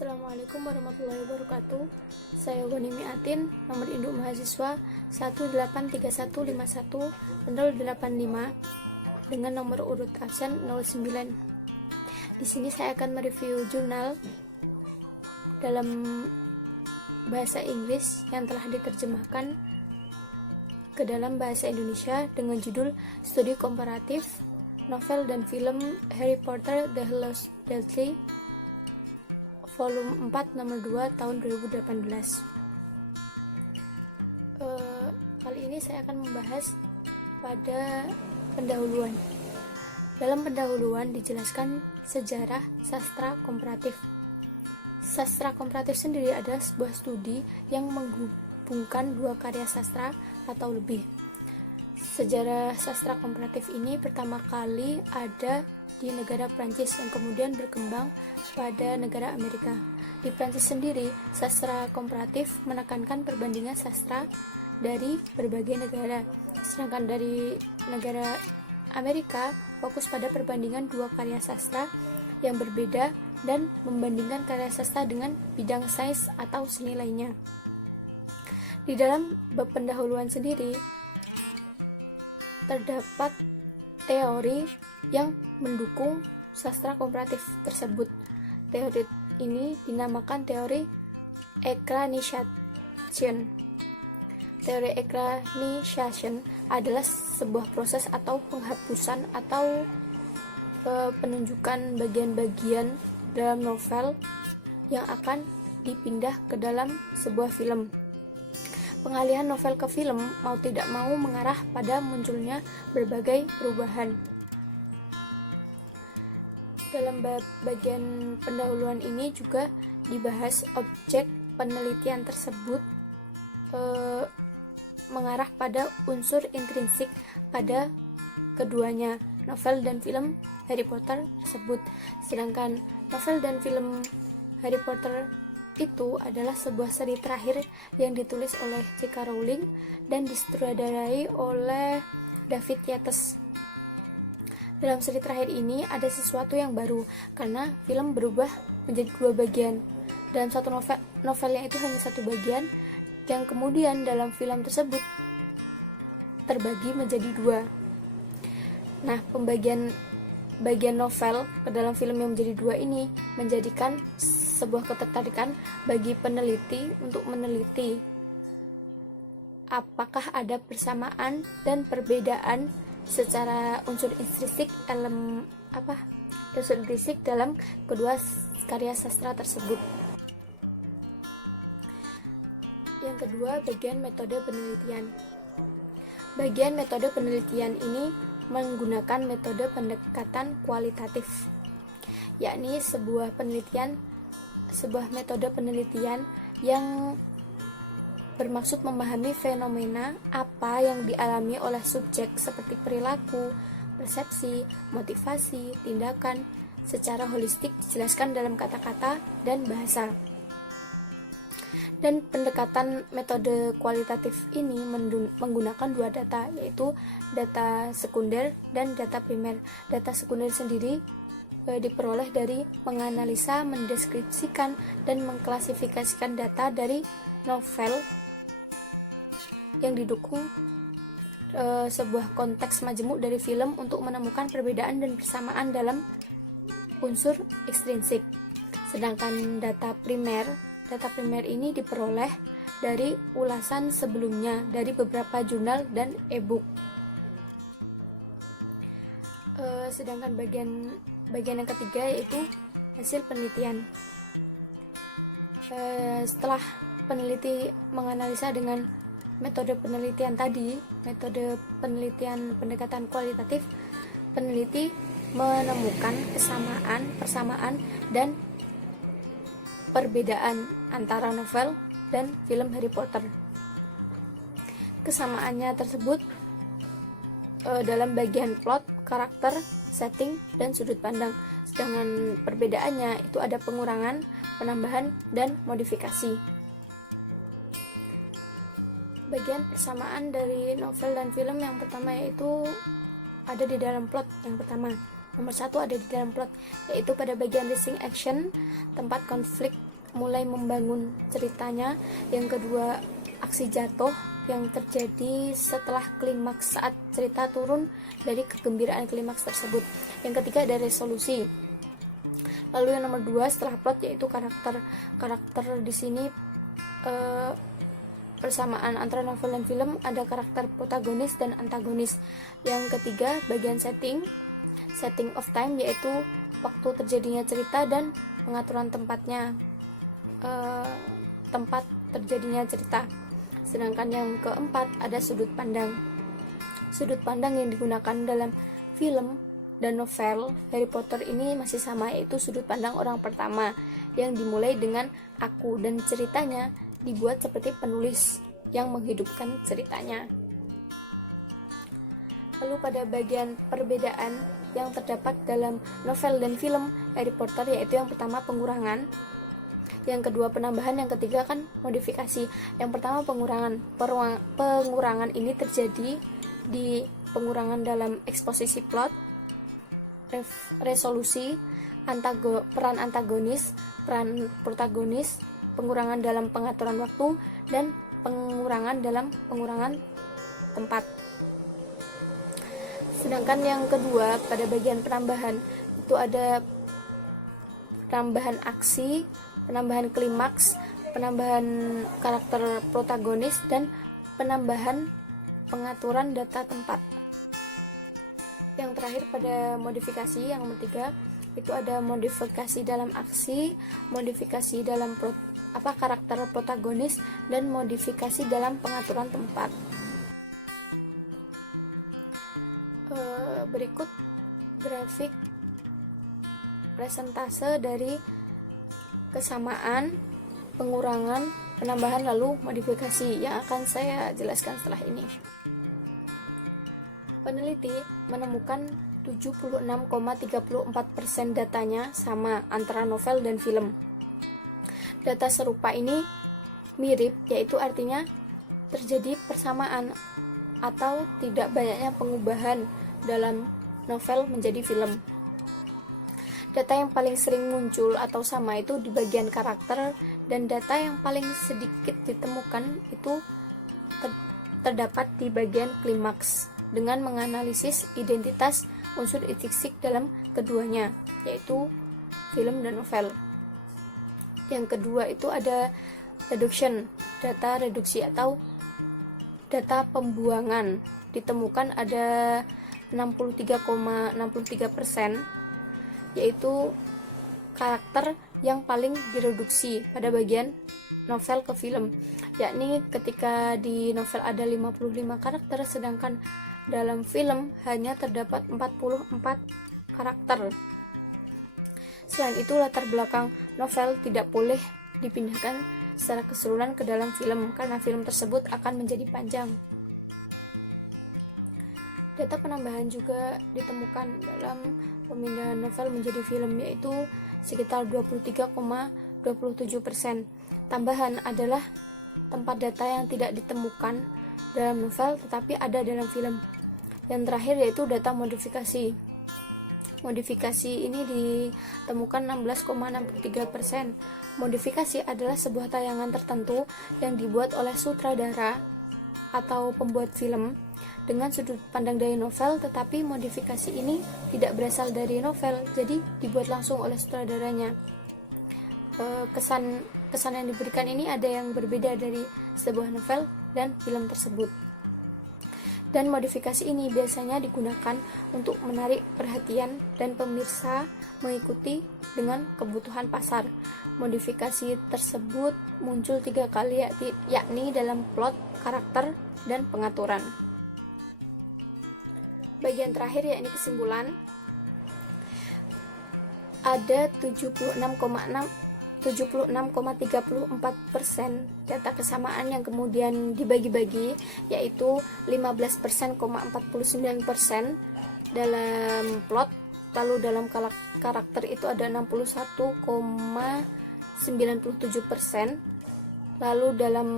Assalamualaikum warahmatullahi wabarakatuh. Saya Wani Miatin, nomor induk mahasiswa 1835151-85 dengan nomor urut absen 09. Di sini saya akan mereview jurnal dalam bahasa Inggris yang telah diterjemahkan ke dalam bahasa Indonesia dengan judul Studi Komparatif Novel dan Film Harry Potter The Lost Deathly Volume 4 nomor 2 tahun 2018. Kali ini saya akan membahas pada pendahuluan. Dalam pendahuluan dijelaskan sejarah sastra komparatif. Sastra komparatif sendiri adalah sebuah studi yang menghubungkan dua karya sastra atau lebih. Sejarah sastra komparatif ini pertama kali ada di negara Prancis yang kemudian berkembang pada negara Amerika. Di Prancis sendiri, sastra komparatif menekankan perbandingan sastra dari berbagai negara. Sedangkan dari negara Amerika fokus pada perbandingan dua karya sastra yang berbeda dan membandingkan karya sastra dengan bidang sains atau seni lainnya. Di dalam bab pendahuluan sendiri terdapat teori yang mendukung sastra komparatif tersebut. Teori ini dinamakan teori echranization. Teori echranization adalah sebuah proses atau penghapusan atau penunjukan bagian-bagian dalam novel yang akan dipindah ke dalam sebuah film. Pengalihan novel ke film mau tidak mau mengarah pada munculnya berbagai perubahan. Dalam bagian pendahuluan ini juga dibahas objek penelitian tersebut mengarah pada unsur intrinsik pada keduanya, novel dan film Harry Potter tersebut. Sedangkan novel dan film Harry Potter itu adalah sebuah seri terakhir yang ditulis oleh J.K. Rowling dan disutradarai oleh David Yates. Dalam seri terakhir ini ada sesuatu yang baru karena film berubah menjadi dua bagian. Dalam satu novelnya itu hanya satu bagian, yang kemudian dalam film tersebut terbagi menjadi dua. Nah, pembagian bagian novel ke dalam film yang menjadi dua ini menjadikan sebuah ketertarikan bagi peneliti untuk meneliti apakah ada persamaan dan perbedaan secara unsur intrinsik dalam kedua karya sastra tersebut. Yang kedua, bagian metode penelitian. Bagian metode penelitian ini menggunakan metode pendekatan kualitatif, yakni sebuah metode penelitian yang bermaksud memahami fenomena apa yang dialami oleh subjek seperti perilaku, persepsi, motivasi, tindakan secara holistik dijelaskan dalam kata-kata dan bahasa. Dan pendekatan metode kualitatif ini menggunakan dua data, yaitu data sekunder dan data primer. Data sekunder sendiri diperoleh dari menganalisa, mendeskripsikan, dan mengklasifikasikan data dari novel yang didukung sebuah konteks majemuk dari film untuk menemukan perbedaan dan persamaan dalam unsur ekstrinsik. Sedangkan data primer ini diperoleh dari ulasan sebelumnya dari beberapa jurnal dan e-book. Sedangkan bagian yang ketiga yaitu hasil penelitian. Setelah peneliti menganalisa dengan metode penelitian tadi, metode penelitian pendekatan kualitatif, peneliti menemukan persamaan dan perbedaan antara novel dan film Harry Potter. Kesamaannya tersebut dalam bagian plot, karakter, setting, dan sudut pandang. Sedangkan perbedaannya itu ada pengurangan, penambahan, dan modifikasi. Bagian persamaan dari novel dan film yang pertama yaitu ada di dalam plot yang pertama. Nomor 1 ada di dalam plot, yaitu pada bagian leading action, tempat konflik mulai membangun ceritanya. Yang kedua, aksi jatuh yang terjadi setelah klimaks saat cerita turun dari kegembiraan klimaks tersebut. Yang ketiga ada resolusi. Lalu yang nomor 2 setelah plot yaitu karakter. Karakter di sini persamaan antara novel dan film, ada karakter protagonis dan antagonis. Yang ketiga bagian setting of time, yaitu waktu terjadinya cerita dan pengaturan tempatnya, tempat terjadinya cerita. Sedangkan yang keempat ada sudut pandang. Sudut pandang yang digunakan dalam film dan novel Harry Potter ini masih sama, yaitu sudut pandang orang pertama yang dimulai dengan aku, dan ceritanya dibuat seperti penulis yang menghidupkan ceritanya. Lalu pada bagian perbedaan yang terdapat dalam novel dan film Harry Potter, yaitu yang pertama pengurangan, yang kedua penambahan, yang ketiga kan modifikasi. Yang pertama pengurangan. Pengurangan ini terjadi di pengurangan dalam eksposisi plot, resolusi, peran antagonis, peran protagonis, pengurangan dalam pengaturan waktu, dan pengurangan dalam pengurangan tempat. Sedangkan yang kedua pada bagian penambahan itu ada penambahan aksi, penambahan klimaks, penambahan karakter protagonis, dan penambahan pengaturan data tempat. Yang terakhir pada modifikasi yang ketiga itu ada modifikasi dalam aksi, modifikasi dalam karakter protagonis, dan modifikasi dalam pengaturan tempat. Berikut grafik presentase dari kesamaan, pengurangan, penambahan, lalu modifikasi yang akan saya jelaskan setelah ini. Peneliti menemukan 76,34% datanya sama antara novel dan film. Data serupa ini mirip, yaitu artinya terjadi persamaan atau tidak banyaknya pengubahan dalam novel menjadi film. Data yang paling sering muncul atau sama itu di bagian karakter, dan data yang paling sedikit ditemukan itu terdapat di bagian klimaks dengan menganalisis identitas unsur fisik dalam keduanya, yaitu film dan novel. Yang kedua itu ada reduction, data reduksi atau data pembuangan. Ditemukan ada 63,63%, yaitu karakter yang paling direduksi pada bagian novel ke film, yakni ketika di novel ada 55 karakter, sedangkan dalam film hanya terdapat 44 karakter. Selain itu, latar belakang novel tidak boleh dipindahkan secara keseluruhan ke dalam film karena film tersebut akan menjadi panjang. Data penambahan juga ditemukan dalam pemindahan novel menjadi film, yaitu sekitar 23,27%. Tambahan adalah tempat data yang tidak ditemukan dalam novel tetapi ada dalam film. Yang terakhir yaitu data modifikasi. Modifikasi ini ditemukan 16,63%. Modifikasi adalah sebuah tayangan tertentu yang dibuat oleh sutradara atau pembuat film dengan sudut pandang dari novel, tetapi modifikasi ini tidak berasal dari novel, jadi dibuat langsung oleh sutradaranya. Kesan yang diberikan ini ada yang berbeda dari sebuah novel dan film tersebut. Dan modifikasi ini biasanya digunakan untuk menarik perhatian dan pemirsa mengikuti dengan kebutuhan pasar. Modifikasi tersebut muncul 3 kali, yakni dalam plot, karakter, dan pengaturan. Bagian terakhir yakni kesimpulan. Ada 76,34% data kesamaan yang kemudian dibagi-bagi, yaitu 15,49% dalam plot, lalu dalam karakter itu ada 61,97%, lalu dalam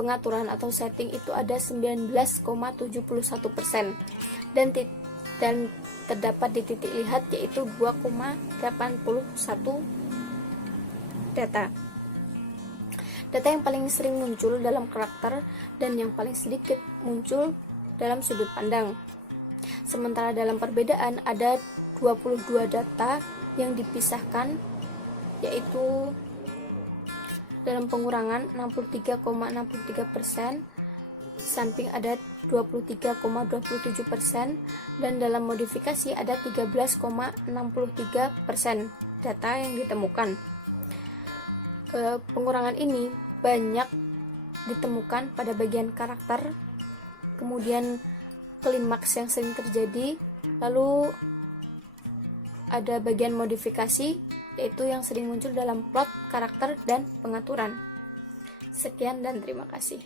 pengaturan atau setting itu ada 19,71%, dan terdapat di titik lihat yaitu 2,81 data. Data yang paling sering muncul dalam karakter dan yang paling sedikit muncul dalam sudut pandang. Sementara dalam perbedaan ada 22 data yang dipisahkan, yaitu dalam pengurangan 63,63%, samping ada 23,27%, dan dalam modifikasi ada 13,63% data yang ditemukan. Pengurangan ini banyak ditemukan pada bagian karakter, kemudian klimaks yang sering terjadi, lalu ada bagian modifikasi, yaitu yang sering muncul dalam plot, karakter, dan pengaturan. Sekian dan terima kasih.